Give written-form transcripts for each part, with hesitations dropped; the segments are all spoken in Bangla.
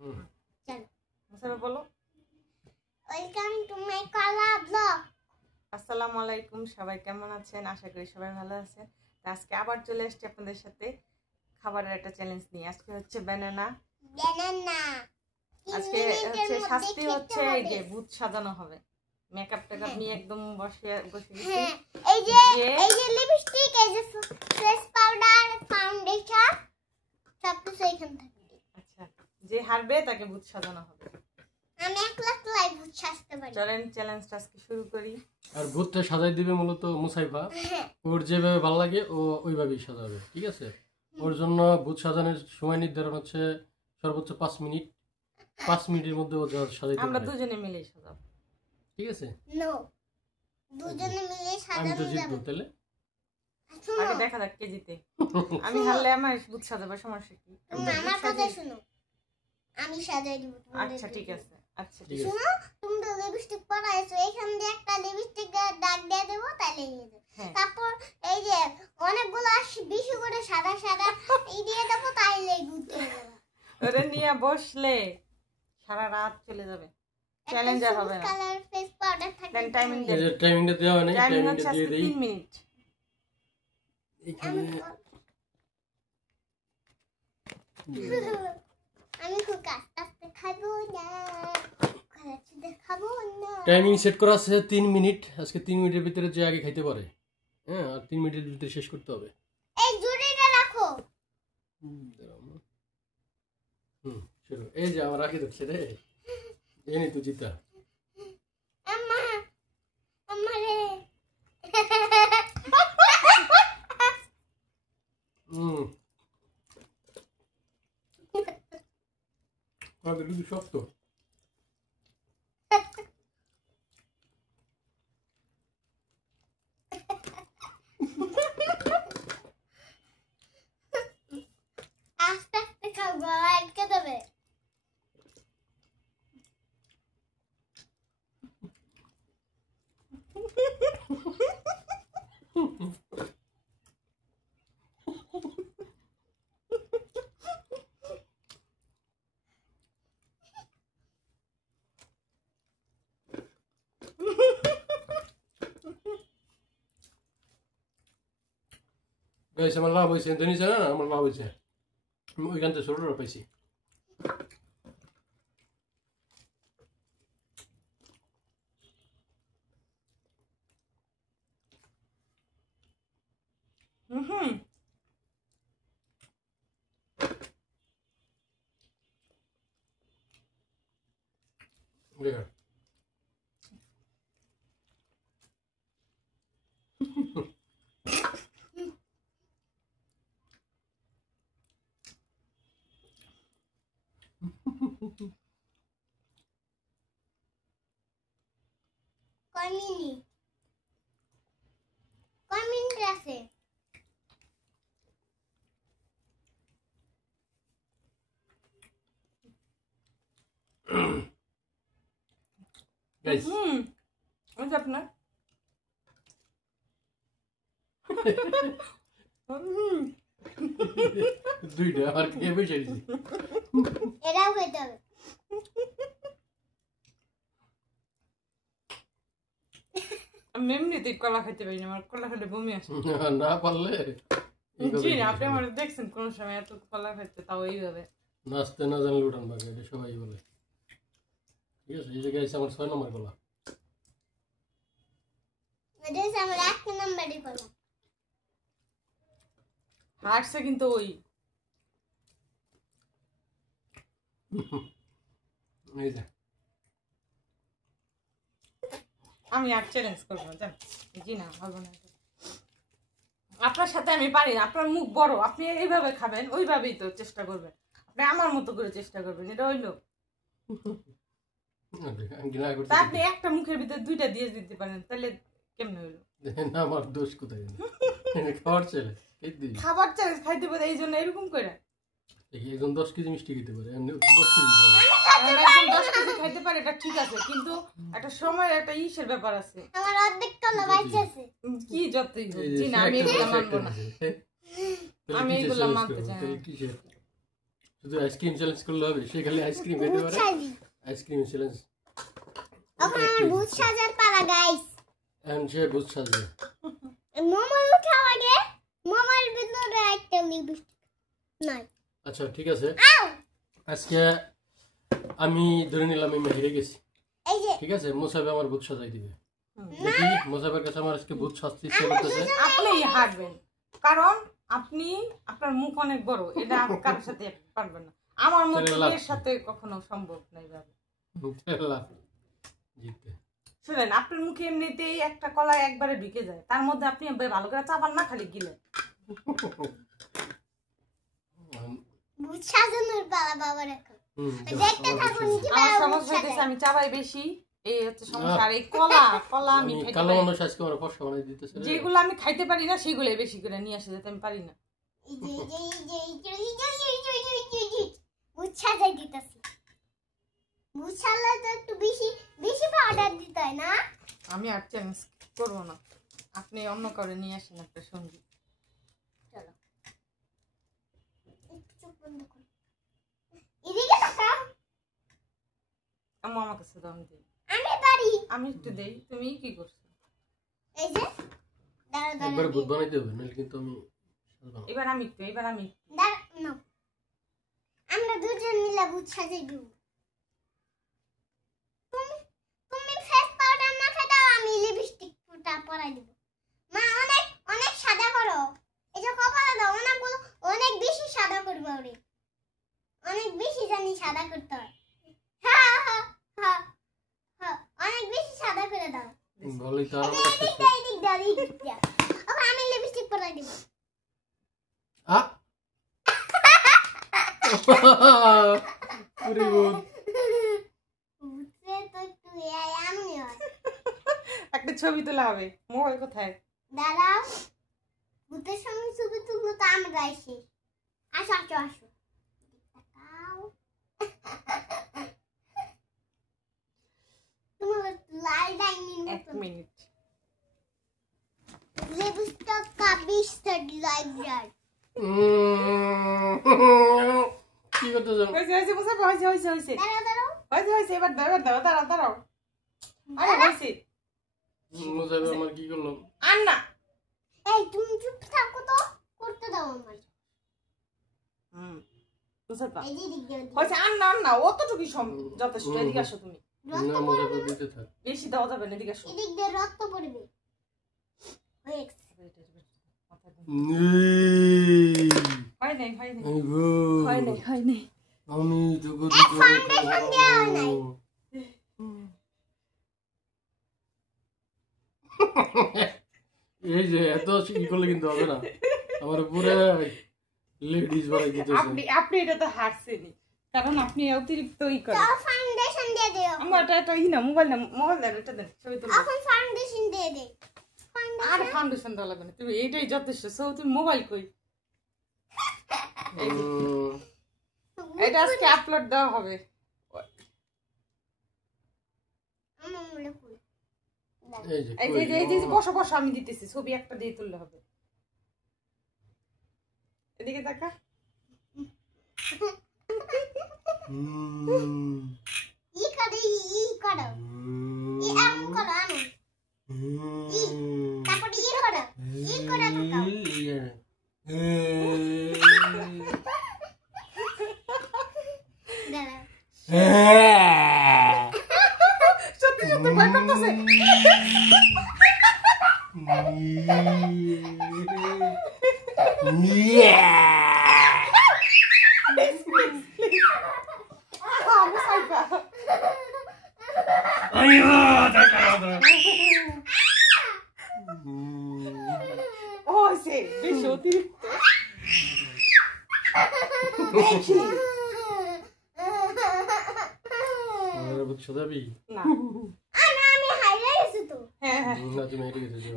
চলো মুসাফা বলো। ওয়েলকাম টু মাই কলা ব্লগ। আসসালামু আলাইকুম, সবাই কেমন আছেন? আশা করি সবাই ভালো আছেন। আজকে আবার চলে এসেছি আপনাদের সাথে খাবারের একটা চ্যালেঞ্জ নিয়ে। আজকে হচ্ছে ব্যানানা। আজকে হচ্ছে শাস্তি হচ্ছে এই যে ভূত সাজানো হবে। মেকআপ টেকআপ নিয়ে একদম বসে গেছি। এই যে লিপস্টিক, এই যে ফেস পাউডার, ফাউন্ডেশন সব কিছু এখানে থাকবে। আচ্ছা, যে হারবে তাকে ভূত সাজানো হবে। আমি একলা ভূত সাজতে পারি। চলেন চ্যালেঞ্জটা আজকে শুরু করি। আর ভূতটা সাজাই দিবে মূলত মুসাইফা। ওর যেভাবে ভালো লাগে ও ওইভাবেই সাজাবে, ঠিক আছে? ওর জন্য ভূত সাজানোর সময় নির্ধারণ হচ্ছে সর্বোচ্চ 5 মিনিট। 5 মিনিটের মধ্যে ও সাজাইতে আমরা পারে। দুজনে মিলে সাজাবো, ঠিক আছে? নো, দুজনে মিলে আমি তো সাজানো জিতবো যাবে। তাহলে। আগে দেখা যাক কে জিতে। আমি হারলে আমার ভূত সাজাবো, সমস্যা কি? তুমি আমার কথা শুনো, আমি সাজাই দিব। আচ্ছা ঠিক আছে, আচ্ছা ঠিক আছে। শুনো, তুমি তো লিপস্টিক পরাইছো, এখান দিয়ে একটা লিপস্টিক দাগ দিয়ে দেবো, তাহলে হয়ে যাবে। তারপর এই যে অনেকগুলো বেশি করে সাদা সাদা এই দিয়ে দেবো, তাইলে ভূত হয়ে যাবে। ওরে নিয়ে বসলে সারা রাত চলে যাবে। চ্যালেঞ্জার হবে না। কালার ফেস পাউডার থাকে। দেন টাইমিং এই যে টাইমিংটা দেওয়া হয় না, টাইমিং টাইমিংটা হচ্ছে দিয়ে আজকে দেই। 3 মিনিট। এখানে আমি খুব আস্তে আস্তে খাবো না, খাবো না। টাইমিং সেট করা আছে 3 মিনিট। আজকে 3 মিনিটের ভিতরে যে আগে খাইতে পারে, হ্যাঁ, আর 3 মিনিটের ভিতরে শেষ করতে হবে। এই জুড়িটা রাখো। শুরু। এই যে আমার রাখি ধরছে রে, এই নি তো জিতা। আম্মা, আম্মা রে। আমাদের দুধ শক্ত। আস্তে আস্তে খাবো, আটকে দেবে। গাইস আমার লাভ হয়েছে, জানিস না? আমার লাভ হয়েছে, আমি ওইখান থেকে ছোটরা পাইছি। হুম দেখা কয় মিনিট আছে? গাইস ওই যে আপনার দুইটা আর কে বেশি দিছি। এটাও খেতে হবে। আমি এমনিতেই কলা খেতে পারি না, আমার কলা খেলে বমি আসে। না পারলে জি না, আপনি আমার দেখছেন কোন সময় এত কলা খেতে, তাও এইভাবে। নাচতে না জানলে উঠান ভাগে, এটা সবাই বলে। ঠিক আছে, এই যে গাইস আমার 6 নম্বর গলা। এটা আমার 1 নম্বরে কলা। হারছে কিন্তু ওই। এই যে আমি আর চ্যালেঞ্জ করবো না, জান। জি না, হবে না। আপনার সাথে আমি পারি না, আপনার মুখ বড়, আপনি এইভাবে খাবেন, ওইভাবেই তো চেষ্টা করবেন। আপনি আমার মতো করে চেষ্টা করবেন, এটা হইলো। তা আপনি একটা মুখের ভিতরে 2টা দিয়ে দিতে পারেন, তাহলে কেমনে হইলো? না, আমার দোষ কোথায়? খাবার ছেলে খাবার চ্যালেঞ্জ খাইতে পারে, এই জন্য এরকম করে। একজন 10 কেজি মিষ্টি খেতে পারে, এমনি 10 কেজি একজন 10 কেজি খাইতে পারে, এটা ঠিক আছে, কিন্তু একটা সময় একটা ইসের ব্যাপার আছে। আমার অর্ধেক কলা বাইচে আছে। কি যতই হোক, জি না, আমি এগুলো মানবো না। আমি এগুলো মানতে চাই না। শুধু আইসক্রিম চ্যালেঞ্জ করলে হবে, সে খালি আইসক্রিম খেতে পারে। Ice cream challenge. এখন আমার ভূত সাজার পালা গাইস। এখন সে ভূত সাজবে। মোমোর উঠা লাগে, মোমোর ভিতরে একটা লিপস্টিক নাই। আচ্ছা ঠিক আছে, আজকে আমি ধরে নিলাম আমি হেরে গেছি, এই যে ঠিক আছে। মুসাইব আমার ভূত সাজাই দিবে। দেখি মুসাইবের কাছে আমার আজকে ভূত সাজতে ইচ্ছে করতেছে। আপনিই হারবেন, কারণ আপনি আপনার মুখ অনেক বড়, এটা আপনি কারোর সাথে পারবেন না। আমার মুখের সাথে কখনো সম্ভব নাই ভাবে জিততে। শুনেন, আপনার মুখে এমনিতেই একটা কলা একবারে ঢুকে যায়, তার মধ্যে আপনি ভালো করে চাপান না, খালি গিলেন। ভূত সাজানোর পালা বাবার এখন। দেখতে থাকুন আমার সমস্যা হইতেছে আমি চাবাই বেশি, এই হচ্ছে সমস্যা। আর এই কলা আমি খাইতে কালো পারি মানুষ আজকে আমার ফর্সা বানাই দিতেছে। যেগুলো আমি খাইতে পারি না সেগুলাই বেশি করে নিয়ে আসে, যাতে আমি পারি না। ভূত সাজাই দিতেছি। ভূত সাজালে তো একটু বেশি বেশি পাউডার দিতে হয় না? আমি আর চ্যালেঞ্জ করবো না, আপনি অন্য করে নিয়ে আসেন একটা সঙ্গী। চলো একটু চোখ বন্ধ করো, এদিকে তাকাও। আম্মু আমার কাছে দাম দিই, আমি পারি। আমি একটু দেই, তুমি কি করছো? এই যে দাঁড়া একবার ভূত দাঁড়া, বানাইতে হবে, নাহলে কিন্তু আমি সাজবো না। এবার আমি একটু দাঁড়া নাও, আমরা দুজন মিলে ভূত সাজাই দিব। তুমি তুমি ফেস পাউডার মাখা দাও, আমি লিপস্টিক পরাই দিব। মা অনেক অনেক সাদা করো, এই যে কপালে দাও অনেকগুলো, অনেক বেশি সাদা করবে ওরে, অনেক বেশি জানি সাদা করতে হয়। হ্যাঁ হ্যাঁ হ্যাঁ হ্যাঁ, অনেক বেশি সাদা করে দাও। ভালোই তো আরাম এদিক লাগতেছে। দিয়ে, এদিক দিয়ে, এদিক দিয়ে। ওকে আমি লিপস্টিক পরাই দিব। আ পুরি ভূত। ভূতে তো একটু এমনি হয়। একটা ছবি তোলা হবে, মোবাইল কোথায়? দাঁড়াও, ভূতের সঙ্গে ছবি তুললো তো আমরা এসে। আসো আসো আসো, তাকাও। তোমার লাল ডাইনিং এক মিনিট। লিপস্টিক का 20 सेट लाइब्रेरी। কি করতেছ? হয়েছে মুসাফা, হয়েছে দাঁড়াও দাঁড়াও, হয়েছে, এবার দাঁড়াও। আরে হয়েছে। মুসাইব আমার কি করলো? আর না। এই তুমি চুপ থাকো তো, করতে দাও আমার। মুসাফা এই যে দিক দিয়ে হয়েছে, আর না, অতটুকুই যথেষ্ট। এদিকে আসো তুমি, না মুসাইব দিতে থাক। বেশি দেওয়া যাবে না, এদিকে আসো। এদিক দিয়ে রক্ত পড়বে। হয়ে গেছে। হয় নাই আমি তো ফাউন্ডেশন দেওয়া হয় নাই। এই যে এত ই করলে কিন্তু হবে না, আমার পুরো লেডিস বানাই দিতেছে। আপনি এটা তো হারছেনই, কারণ আপনি অতিরিক্ত ই করেন। তো ফাউন্ডেশন দিয়ে দিও। আমার এটা ই না, মোবাইল দেন, এটা দেন, ছবি তুলুন। এখন ফাউন্ডেশন দিয়ে দে। আর ফাউন্ডেশন দেওয়া লাগবে না, তুমি এইটাই যথেষ্ট। সো তুমি মোবাইল কই? এই যে, এটা আজকে আপলোড দেওয়া হবে। আমার মনে করি এই যে বসো, আমি দিতেছি, ছবি একটা দিয়ে তুললে হবে। এদিকে দেখা। ই করো, ই আম করো, আম। ই তারপরে ই করো, তাকাও। দাঁড়াও, সত্যি ভয় করতেছে। বেশি অতিরিক্ত। না আমি হাইরে গেছি তো। হ্যাঁ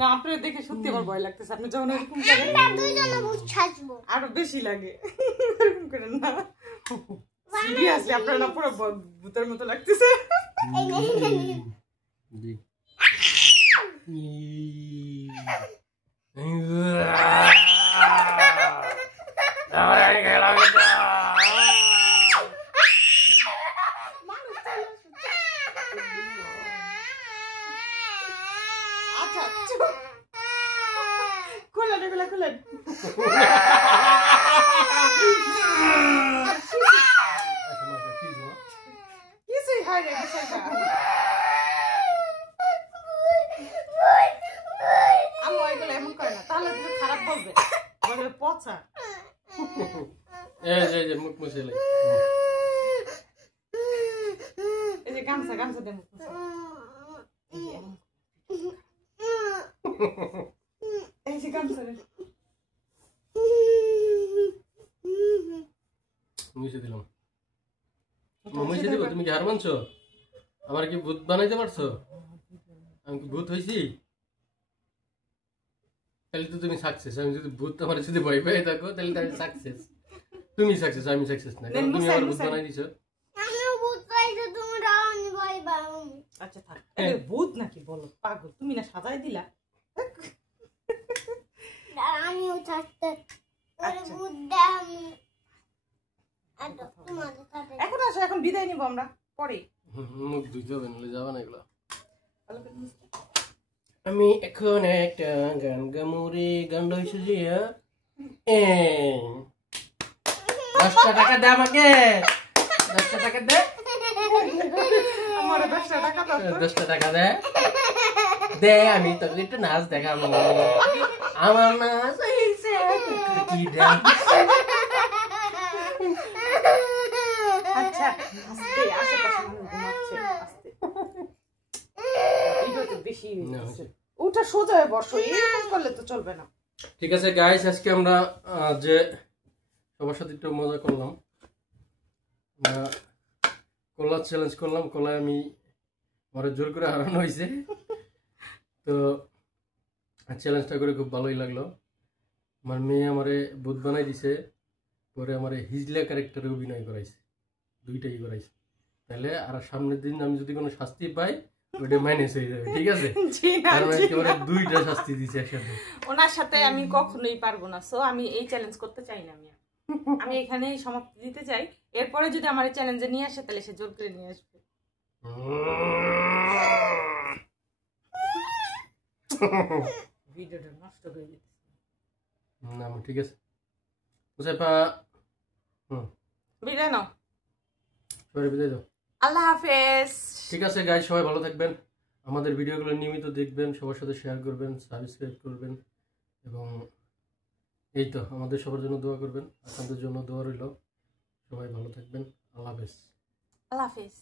না, আপনার দেখে সত্যি আমার ভয় লাগতেছে। আপনি যখন এরকম করেন আমরা দুইজনে ভূত সাজবো। আরো বেশি লাগে। এরকম করেন না, সিরিয়াসলি আপনার না পুরো ভূতের মতো লাগতেছে। এই নে, মানুষ চলে আসছে। আচ্ছা চুপ। খুলেন এগুলো খুলেন। কিছুই হয় না বিষয়টা। আম্মু এগুলো এমন করে না, তাহলে তুমি খারাপ বলবে, বলবে পচা। এই যে মুখ মুছে লাই। এই যে গামছা গামছা দিয়ে মুখ মুছে। এই যে গামছা রে। মুছে দিলাম। মুছে দিব? তুমি কি হার মানছো? আমার কি ভূত বানাইতে পারছো? আমি কি ভূত হইছি? তাহলে তো তুমি সাকসেস। আমি যদি ভূত আমার যদি ভয় পেয়ে থাকো তাহলে তো আমি সাকসেস। তুমি সাকসেস, আমি সাকসেস না, কারণ তুমি আমার ভূত বানাই দিছো। আচ্ছা থাক, এটা ভূত নাকি বলো পাগল, তুমি না সাজাই দিলা। আমিও থাকতে আচ্ছা। এখন আসো, এখন বিদায় নিব আমরা পরে। মুখ ধুইতে হবে, নাহলে যাবে না এগুলো। ভালো করে মুছতে। আমি এখন একটা গান গামুরে গান হয়েছে যে 10টা টাকা দে আমাকে, 10টা টাকা দে, আমার 10টা টাকা দাও তো। 10টা টাকা দে, দে আমি তোকে একটু নাচ দেখাবো। আমার নাচ হয়েছে কি ডান্স। আচ্ছা আস্তে, আশেপাশে মানুষ ঘুমাচ্ছে, আস্তে। এইটা তো বেশি হয়ে যাচ্ছে। ওটা সোজা হয়ে বসো, এরকম করলে তো চলবে না। ঠিক আছে গাইস, আজকে আমরা যে সবার সাথে একটু মজা করলাম, কলা চ্যালেঞ্জ করলাম। কলায় আমি আমার জোর করে হারানো হয়েছে, তো চ্যালেঞ্জটা করে খুব ভালোই লাগলো। আমার মেয়ে আমারে ভূত বানাই দিছে, পরে আমারে হিজলা ক্যারেক্টারে অভিনয় করাইছে, দুইটাই করাইছে। তাহলে আর সামনের দিন আমি যদি কোনো শাস্তি পাই ওইটা মাইনাস হয়ে যাবে, ঠিক আছে? জি না, কারণ জি একেবারে না। দুইটা শাস্তি দিছে একসাথে। ওনার সাথে আমি কখনোই পারবো না, সো আমি এই চ্যালেঞ্জ করতে চাই না। আমি এখানেই সমাপ্তি দিতে চাই। এরপরে যদি আমার এই চ্যালেঞ্জে নিয়ে আসে তাহলে সে জোর করে নিয়ে আসবে। ভিডিওটা নষ্ট করে দিতে। না ঠিক আছে মুসাইফা, বিদায় নাও। সবাই বিদায় দাও। আল্লাহ হাফেজ। ঠিক আছে গাইস, সবাই ভালো থাকবেন, আমাদের ভিডিওগুলো নিয়মিত দেখবেন, সবার সাথে শেয়ার করবেন, সাবস্ক্রাইব করবেন, এবং এই তো আমাদের সবার জন্য দোয়া করবেন। আপনাদের জন্য দোয়া রইল। সবাই ভালো থাকবেন। আল্লাহ হাফেজ। আল্লাহ হাফেজ।